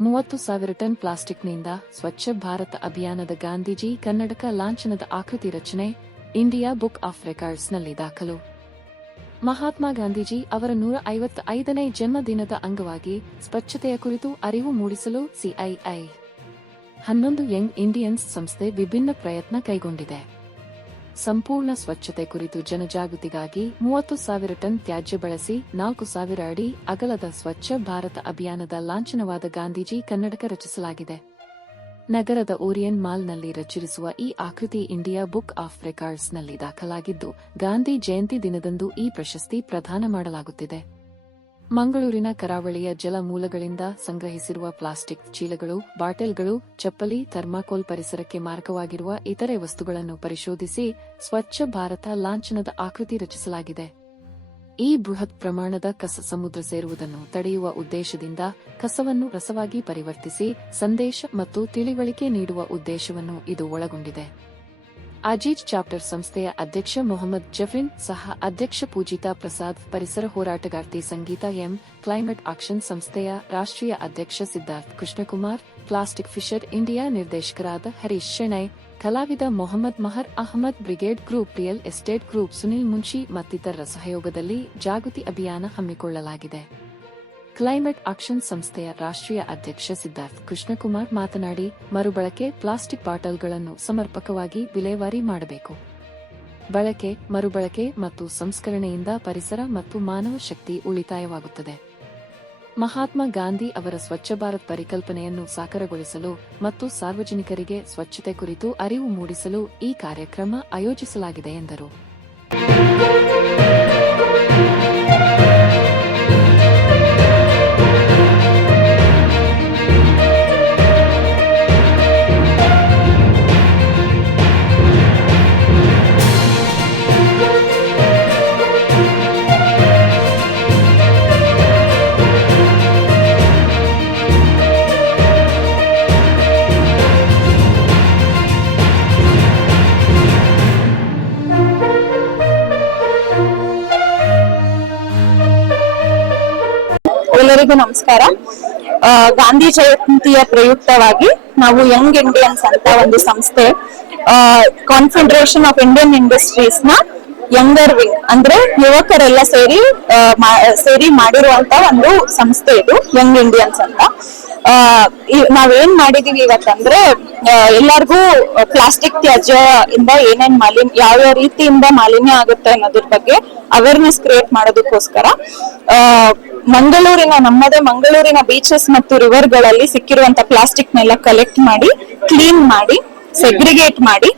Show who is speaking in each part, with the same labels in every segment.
Speaker 1: ಮೂವತ್ತು ಸಾವಿರ ಟನ್ ಪ್ಲಾಸ್ಟಿಕ್ನಿಂದ ಸ್ವಚ್ಛ ಭಾರತ ಅಭಿಯಾನದ ಗಾಂಧೀಜಿ ಕನ್ನಡಕ ಲಾಂಛನದ ಆಕೃತಿ ರಚನೆ, ಇಂಡಿಯಾ ಬುಕ್ ಆಫ್ ರೆಕಾರ್ಡ್ಸ್ನಲ್ಲಿ ದಾಖಲು. ಮಹಾತ್ಮ ಗಾಂಧೀಜಿ ಅವರ ನೂರ ಐವತ್ತ ಐದನೇ ಜನ್ಮದಿನದ ಅಂಗವಾಗಿ ಸ್ವಚ್ಛತೆಯ ಕುರಿತು ಅರಿವು ಮೂಡಿಸಲು ಸಿಐಐ ಹನ್ನೊಂದು ಯಂಗ್ ಇಂಡಿಯನ್ಸ್ ಸಂಸ್ಥೆ ವಿಭಿನ್ನ ಪ್ರಯತ್ನ ಕೈಗೊಂಡಿದೆ. ಸಂಪೂರ್ಣ ಸ್ವಚ್ಛತೆ ಕುರಿತು ಜನಜಾಗೃತಿಗಾಗಿ ಮೂವತ್ತು ಸಾವಿರ ಟನ್ ತ್ಯಾಜ್ಯ ಬಳಸಿ, ನಾಲ್ಕು ಸಾವಿರ ಅಡಿ ಅಗಲದ ಸ್ವಚ್ಛ ಭಾರತ ಅಭಿಯಾನದ ಲಾಂಛನವಾದ ಗಾಂಧೀಜಿ ಕನ್ನಡಕ ರಚಿಸಲಾಗಿದೆ. ನಗರದ ಓರಿಯನ್ ಮಾಲ್ನಲ್ಲಿ ರಚಿಸುವ ಈ ಆಕೃತಿ ಇಂಡಿಯಾ ಬುಕ್ ಆಫ್ ರೆಕಾರ್ಡ್ಸ್ನಲ್ಲಿ ದಾಖಲಾಗಿದ್ದು, ಗಾಂಧಿ ಜಯಂತಿ ದಿನದಂದು ಈ ಪ್ರಶಸ್ತಿ ಪ್ರದಾನ ಮಾಡಲಾಗುತ್ತಿದೆ. ಮಂಗಳೂರಿನ ಕರಾವಳಿಯ ಜಲಮೂಲಗಳಿಂದ ಸಂಗ್ರಹಿಸಿರುವ ಪ್ಲಾಸ್ಟಿಕ್ ಚೀಲಗಳು, ಬಾಟಲ್ಗಳು, ಚಪ್ಪಲಿ, ಥರ್ಮಾಕೋಲ್ ಪರಿಸರಕ್ಕೆ ಮಾರಕವಾಗಿರುವ ಇತರೆ ವಸ್ತುಗಳನ್ನು ಪರಿಶೋಧಿಸಿ ಸ್ವಚ್ಛ ಭಾರತ ಲಾಂಛನದ ಆಕೃತಿ ರಚಿಸಲಾಗಿದೆ. ಈ ಬೃಹತ್ ಪ್ರಮಾಣದ ಕಸ ಸಮುದ್ರ ಸೇರುವುದನ್ನು ತಡೆಯುವ ಉದ್ದೇಶದಿಂದ ಕಸವನ್ನು ರಸವಾಗಿ ಪರಿವರ್ತಿಸಿ ಸಂದೇಶ ಮತ್ತು ತಿಳಿವಳಿಕೆ ನೀಡುವ ಉದ್ದೇಶವನ್ನು ಇದು ಒಳಗೊಂಡಿದೆ. ಅಜೀಜ್ ಚಾಪ್ಟರ್ ಸಂಸ್ಥೆಯ ಅಧ್ಯಕ್ಷ ಮೊಹಮ್ಮದ್ ಜಫ್ರಿನ್ ಸಹ ಅಧ್ಯಕ್ಷ ಪೂಜಿತಾ ಪ್ರಸಾದ್ ಪರಿಸರ ಹೋರಾಟಗಾರ್ತಿ ಸಂಗೀತ ಎಂ, ಕ್ಲೈಮೇಟ್ ಆಕ್ಷನ್ ಸಂಸ್ಥೆಯ ರಾಷ್ಟ್ರೀಯ ಅಧ್ಯಕ್ಷ Siddharth Krishnakumar, plastic Fischer India ನಿರ್ದೇಶಕರಾದ ಹರೀಶ್ ಶೆಣೈ, ಕಲಾವಿದ Mohammed Mahar Ahmed brigade group real estate group Sunil Munshi ಮತ್ತಿತರರ ಸಹಯೋಗದಲ್ಲಿ ಜಾಗೃತಿ ಅಭಿಯಾನ ಹಮ್ಮಿಕೊಳ್ಳಲಾಗಿದೆ. ಕ್ಲೈಮೇಟ್ ಆಕ್ಷನ್ ಸಂಸ್ಥೆಯ ರಾಷ್ಟ್ರೀಯ ಅಧ್ಯಕ್ಷ ಸಿದ್ಧಾರ್ಥ್ ಕೃಷ್ಣಕುಮಾರ್ ಮಾತನಾಡಿ, ಮರುಬಳಕೆ ಪ್ಲಾಸ್ಟಿಕ್ ಬಾಟಲ್ಗಳನ್ನು ಸಮರ್ಪಕವಾಗಿ ವಿಲೇವಾರಿ ಮಾಡಬೇಕು. ಬಳಕೆ, ಮರುಬಳಕೆ ಮತ್ತು ಸಂಸ್ಕರಣೆಯಿಂದ ಪರಿಸರ ಮತ್ತು ಮಾನವ ಶಕ್ತಿ ಉಳಿತಾಯವಾಗುತ್ತದೆ. ಮಹಾತ್ಮ ಗಾಂಧಿ ಅವರ ಸ್ವಚ್ಛ ಭಾರತ್ ಪರಿಕಲ್ಪನೆಯನ್ನು ಸಾಕಾರಗೊಳಿಸಲು ಮತ್ತು ಸಾರ್ವಜನಿಕರಿಗೆ ಸ್ವಚ್ಛತೆ ಕುರಿತು ಅರಿವು ಮೂಡಿಸಲು ಈ ಕಾರ್ಯಕ್ರಮ ಆಯೋಜಿಸಲಾಗಿದೆ ಎಂದರು.
Speaker 2: ಎಲ್ಲರಿಗೂ ನಮಸ್ಕಾರ. ಗಾಂಧಿ ಜಯಂತಿಯ ಪ್ರಯುಕ್ತವಾಗಿ ನಾವು ಯಂಗ್ ಇಂಡಿಯನ್ಸ್ ಅಂತ ಒಂದು ಸಂಸ್ಥೆ ಕಾನ್ಫೆಡರೇಷನ್ ಆಫ್ ಇಂಡಿಯನ್ ಇಂಡಸ್ಟ್ರೀಸ್ನ ಯಂಗರ್ ವಿಂಗ್ ಅಂದ್ರೆ ಯುವಕರೆಲ್ಲ ಸೇರಿ ಸೇರಿ ಮಾಡಿರುವಂತ ಒಂದು ಸಂಸ್ಥೆ ಇದು ಯಂಗ್ ಇಂಡಿಯನ್ಸ್ ಅಂತ. ನಾವೇನ್ ಮಾಡಿದೀವಿ ಇವತ್ತಂದ್ರೆ ಎಲ್ಲರಿಗೂ ಪ್ಲಾಸ್ಟಿಕ್ ತ್ಯಾಜ್ಯ ಇಂದ ಏನೇನ್ ಮಾಲಿನ್ಯ ಯಾವ ರೀತಿಯಿಂದ ಮಾಲಿನ್ಯ ಆಗುತ್ತೆ ಅನ್ನೋದ್ರ ಬಗ್ಗೆ ಅವೇರ್ನೆಸ್ ಕ್ರಿಯೇಟ್ ಮಾಡೋದಕ್ಕೋಸ್ಕರ ಆ, ಮಂಗಳೂರಿನ, ನಮ್ಮದೇ ಮಂಗಳೂರಿನ ಬೀಚಸ್ ಮತ್ತು ರಿವರ್ಗಳಲ್ಲಿ ಸಿಕ್ಕಿರುವಂತ ಪ್ಲಾಸ್ಟಿಕ್ ನೆಲ್ಲ ಕಲೆಕ್ಟ್ ಮಾಡಿ ಕ್ಲೀನ್ ಮಾಡಿ ಸೆಗ್ರಿಗೇಟ್ ಮಾಡಿ.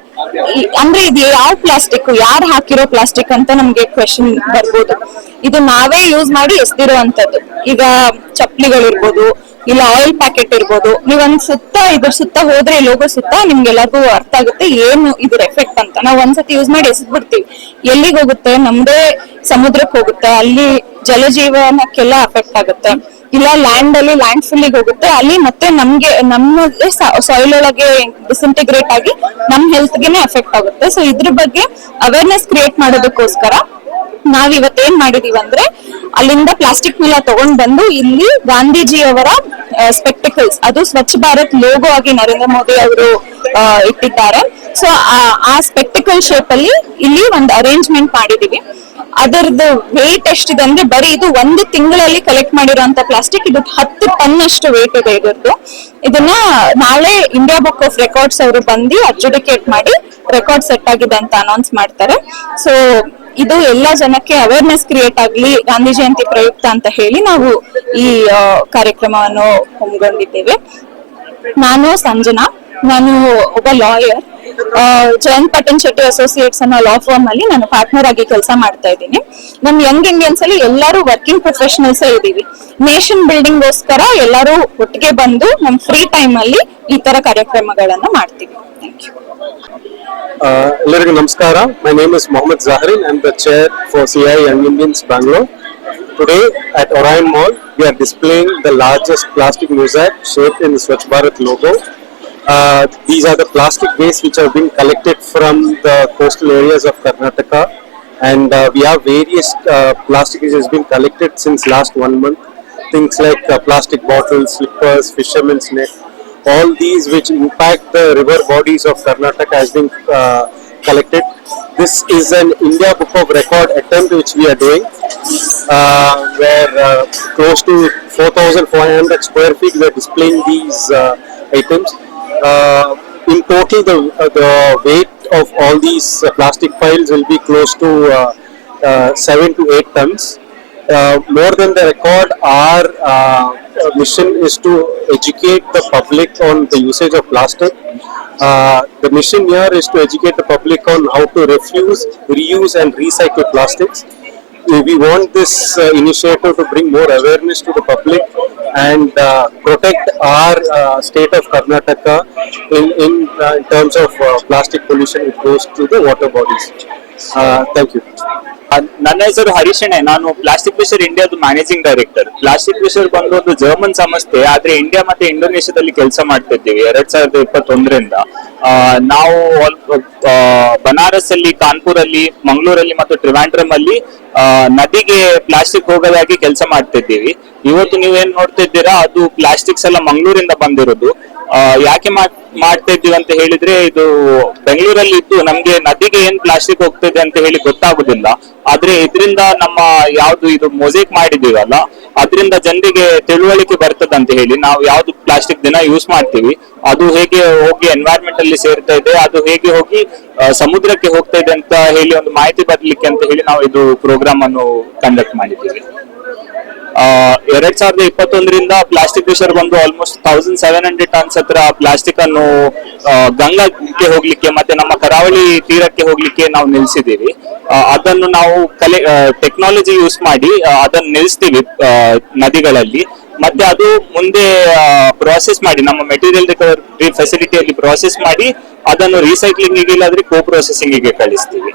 Speaker 2: ಅಂದ್ರೆ ಇದು ಯಾವ ಪ್ಲಾಸ್ಟಿಕ್ ಯಾರು ಹಾಕಿರೋ ಪ್ಲಾಸ್ಟಿಕ್ ಅಂತ ನಮ್ಗೆ ಕ್ವೆಶನ್ ಬರ್ಬೋದು. ಇದು ನಾವೇ ಯೂಸ್ ಮಾಡಿ ಎಸ್ದಿರುವಂತದ್ದು. ಈಗ ಚಪ್ಪಲಿಗಳಿರ್ಬೋದು, ಇಲ್ಲ ಆಯಿಲ್ ಪ್ಯಾಕೆಟ್ ಇರ್ಬೋದು. ನೀವೊಂದ್ ಸುತ್ತ, ಇದ್ರ ಸುತ್ತ ಹೋದ್ರೆ ಲೋಗೋ ಸುತ್ತ ನಿಮ್ಗೆಲ್ಲರಿಗೂ ಅರ್ಥ ಆಗುತ್ತೆ ಏನು ಇದ್ರ ಎಫೆಕ್ಟ್ ಅಂತ. ನಾವು ಒಂದ್ಸತಿ ಯೂಸ್ ಮಾಡಿ ಎಸೆದ್ಬಿಡ್ತೀವಿ. ಎಲ್ಲಿಗೆ ಹೋಗುತ್ತೆ? ನಮ್ದೇ ಸಮುದ್ರಕ್ಕೆ ಹೋಗುತ್ತೆ, ಅಲ್ಲಿ ಜಲಜೀವನಕ್ಕೆಲ್ಲ ಅಫೆಕ್ಟ್ ಆಗುತ್ತೆ. ಇಲ್ಲ ಲ್ಯಾಂಡ್ ಅಲ್ಲಿ ಲ್ಯಾಂಡ್ ಫಿಲ್ಲಿಗೆ ಹೋಗುತ್ತೆ, ಅಲ್ಲಿ ಮತ್ತೆ ನಮ್ಗೆ ನಮ್ಮ ಸಾಯಿಲ್ ಒಳಗೆ ಡಿಸಿಂಟಿಗ್ರೇಟ್ ಆಗಿ ನಮ್ ಹೆಲ್ತ್ ಗೆನೆ ಅಫೆಕ್ಟ್ ಆಗುತ್ತೆ. ಸೊ ಇದ್ರ ಬಗ್ಗೆ ಅವೇರ್ನೆಸ್ ಕ್ರಿಯೇಟ್ ಮಾಡೋದಕ್ಕೋಸ್ಕರ ನಾವ್ ಇವತ್ತೇನ್ ಮಾಡಿದೀವಿ ಅಂದ್ರೆ, ಅಲ್ಲಿಂದ ಪ್ಲಾಸ್ಟಿಕ್ ನೆಲ್ಲ ತಗೊಂಡ್ ಬಂದು ಇಲ್ಲಿ ಗಾಂಧೀಜಿಯವರ ಸ್ಪೆಕ್ಟಿಕಲ್ಸ್ ಅದು ಸ್ವಚ್ಛ ಭಾರತ್ ಲೋಗೋ ಆಗಿ ನರೇಂದ್ರ ಮೋದಿ ಅವರು ಇಟ್ಟಿದ್ದಾರೆ. ಸೊ ಆ ಸ್ಪೆಕ್ಟಿಕಲ್ ಶೇಪ್ ಅಲ್ಲಿ ಇಲ್ಲಿ ಒಂದು ಅರೇಂಜ್ಮೆಂಟ್ ಮಾಡಿದೀವಿ. ಅದರದ್ದು ವೇಟ್ ಎಷ್ಟಿದೆ ಅಂದ್ರೆ ಬರೀ ಇದು ಒಂದು ತಿಂಗಳಲ್ಲಿ ಕಲೆಕ್ಟ್ ಮಾಡಿರುವಂತ ಪ್ಲಾಸ್ಟಿಕ್ ಇದು ಹತ್ತು ಟನ್ ಅಷ್ಟು ವೇಟ್ ಇದೆ ಇದರದ್ದು. ಇದನ್ನ ನಾಳೆ ಇಂಡಿಯಾ ಬುಕ್ ಆಫ್ ರೆಕಾರ್ಡ್ಸ್ ಅವರು ಬಂದು ಅಡ್ಜುಡಿಕೇಟ್ ಮಾಡಿ ರೆಕಾರ್ಡ್ ಸೆಟ್ ಆಗಿದೆ ಅಂತ ಅನೌನ್ಸ್ ಮಾಡ್ತಾರೆ. ಸೊ ಇದು ಎಲ್ಲಾ ಜನಕ್ಕೆ ಅವೇರ್ನೆಸ್ ಕ್ರಿಯೇಟ್ ಆಗ್ಲಿ, ಗಾಂಧಿ ಜಯಂತಿ ಪ್ರಯುಕ್ತ ಅಂತ ಹೇಳಿ ನಾವು ಈ ಕಾರ್ಯಕ್ರಮವನ್ನು ಹಮ್ಮಿಕೊಂಡಿದ್ದೇವೆ. ನಾನು, ಸಂಜನಾ ನಾನು ಒಬ್ಬ ಲಾಯರ್ ಜಯಂತ್ ಪಟನ್ ಶೆಟ್ಟಿ ಅಸೋಸಿಯೇಟ್ಸ್ ಅನ್ನೋ ಲಾ ಫರ್ಮ್ ಅಲ್ಲಿ ನಾನು ಪಾರ್ಟ್ನರ್ ಆಗಿ ಕೆಲಸ ಮಾಡ್ತಾ ಇದ್ದೀನಿ. ನಮ್ ಯಂಗ್ ಇಂಡಿಯನ್ಸ್ ಅಲ್ಲಿ ಎಲ್ಲರೂ ವರ್ಕಿಂಗ್ ಪ್ರೊಫೆಷನಲ್ಸ್ ಇದೀವಿ ನೇಷನ್ ಬಿಲ್ಡಿಂಗ್ ಗೋಸ್ಕರ ಎಲ್ಲರೂ ಒಟ್ಟಿಗೆ ಬಂದು ನಮ್ ಫ್ರೀ ಟೈಮ್ ಅಲ್ಲಿ ಈ ತರ ಕಾರ್ಯಕ್ರಮಗಳನ್ನ ಮಾಡ್ತೀವಿ.
Speaker 3: ಎಲ್ಲರಿಗೂ ನಮಸ್ಕಾರ. My name is Mohammed Jaharin and the chair for CI young Indians Bangalore today at Orion Mall, we are displaying the largest plastic mosaic shaped in the Swachh Bharat uh, these are the plastic waste which have been collected from the coastal areas of Karnataka and uh, we have various uh, plastic which has been collected since last one month things like uh, plastic bottles, slippers, fishermen's net, all these which impact the river bodies of Karnataka has been uh, collected. This is an India Book of Record attempt which we are doing, uh, where uh, close to 4,400 square feet we are displaying these uh, items. Uh, in total, the uh, the weight of all these uh, plastic piles will be close to uh, uh, seven to eight tons. More than the record, our mission is to educate the public on the usage of plastic. Uh, the mission here is to educate the public on how to refuse, reuse, and recycle plastics. We- We want this uh, initiative to bring more awareness to the public and uh, protect our uh, state of Karnataka in in, uh, in terms of uh, plastic pollution which goes to the water bodies. Uh, thank you.
Speaker 4: ನನ್ನ ಹೆಸರು ಹರೀಶಣೆ ನಾನು plastic fisher ಇಂಡಿಯಾದ managing director plastic wisher ಬಂದು ಒಂದು German ಸಂಸ್ಥೆ, ಆದ್ರೆ India ಮತ್ತೆ ಇಂಡೋನೇಷ್ಯಾದಲ್ಲಿ ಕೆಲಸ ಮಾಡ್ತಿದ್ದೀವಿ ಎರಡ್ ಸಾವಿರದ ಇಪ್ಪತ್ತೊಂದರಿಂದ. ನಾವು ಬನಾರಸ್ ಅಲ್ಲಿ ಕಾನ್ಪುರ್ ಅಲ್ಲಿ ಮಂಗಳೂರಲ್ಲಿ ಮತ್ತು ಟ್ರಿವಾಂಡ್ರಮ್ ಅಲ್ಲಿ ನದಿಗೆ ಪ್ಲಾಸ್ಟಿಕ್ ಹೋಗೋದಾಗಿ ಕೆಲಸ ಮಾಡ್ತಿದ್ದೀವಿ. ಇವತ್ತು ನೀವೇನ್ ನೋಡ್ತಿದ್ದೀರಾ, ಅದು ಪ್ಲಾಸ್ಟಿಕ್ಸ್ ಎಲ್ಲ ಮಂಗಳೂರಿಂದ ಬಂದಿರೋದು. ಯಾಕೆ ಮಾಡ್- ಮಾಡ್ತಾ ಇದ್ದೀವಿ ಅಂತ ಹೇಳಿದ್ರೆ ಇದು ಬೆಂಗಳೂರಲ್ಲಿ ಇದ್ದು ನಮ್ಗೆ ನದಿಗೆ ಏನ್ ಪ್ಲಾಸ್ಟಿಕ್ ಹೋಗ್ತಿದೆ ಅಂತ ಹೇಳಿ ಗೊತ್ತಾಗುದಿಲ್ಲ. ಆದ್ರೆ ಇದರಿಂದ ನಮ್ಮ ಯಾವ್ದು ಇದು ಮೊಸೇಕ್ ಮಾಡಿದೀವಲ್ಲ ಅದರಿಂದ ಜನರಿಗೆ ತಿಳುವಳಿಕೆ ಬರ್ತದೆ ಅಂತ ಹೇಳಿ ನಾವು ಯಾವ್ದು ಪ್ಲಾಸ್ಟಿಕ್ ದಿನ ಯೂಸ್ ಮಾಡ್ತೀವಿ. ಅದು ಹೇಗೆ ಹೋಗಿ ಎನ್ವೈರ್ಮೆಂಟ್ ಅಲ್ಲಿ ಸೇರ್ತಾ ಇದೆ, ಅದು ಹೇಗೆ ಹೋಗಿ ಸಮುದ್ರಕ್ಕೆ ಹೋಗ್ತಾ ಇದೆ ಅಂತ ಹೇಳಿ ಒಂದು ಮಾಹಿತಿ ಬರ್ಲಿಕ್ಕೆ ಅಂತ ಹೇಳಿ ನಾವು ಇದು ಪ್ರೋಗ್ರಾಮ್ ಅನ್ನು ಕಂಡಕ್ಟ್ ಮಾಡಿದ್ದೀವಿ. ಎರಡ್ ಸಾವಿರದ ಇಪ್ಪತ್ತೊಂದರಿಂದ ಪ್ಲಾಸ್ಟಿಕ್ ವಿಷರ್ ಬಂದು almost thousand seven hundred tons ಹತ್ರ ಪ್ಲಾಸ್ಟಿಕ್ ಅನ್ನು ಗಂಗಾಕ್ಕೆ ಹೋಗ್ಲಿಕ್ಕೆ ಮತ್ತೆ ನಮ್ಮ ಕರಾವಳಿ ತೀರಕ್ಕೆ ಹೋಗ್ಲಿಕ್ಕೆ ನಾವು ನಿಲ್ಸಿದ್ದೀವಿ. ಅದನ್ನು ನಾವು ಕಲೆ ಟೆಕ್ನಾಲಜಿ ಯೂಸ್ ಮಾಡಿ ಅದನ್ನು ನಿಲ್ಲಿಸ್ತೀವಿ ನದಿಗಳಲ್ಲಿ. ಮತ್ತೆ ಅದು ಮುಂದೆ ಪ್ರಾಸೆಸ್ ಮಾಡಿ, ನಮ್ಮ ಮೆಟೀರಿಯಲ್ ರಿಕವರಿ ಫೆಸಿಲಿಟಿಯಲ್ಲಿ ಪ್ರೊಸೆಸ್ ಮಾಡಿ, ಅದನ್ನು ರೀಸೈಕ್ಲಿಂಗ್ ಇಲ್ಲಾದ್ರೆ ಕೋ ಪ್ರೊಸೆಸಿಂಗ್ಗೆ ಕಳಿಸ್ತೀವಿ.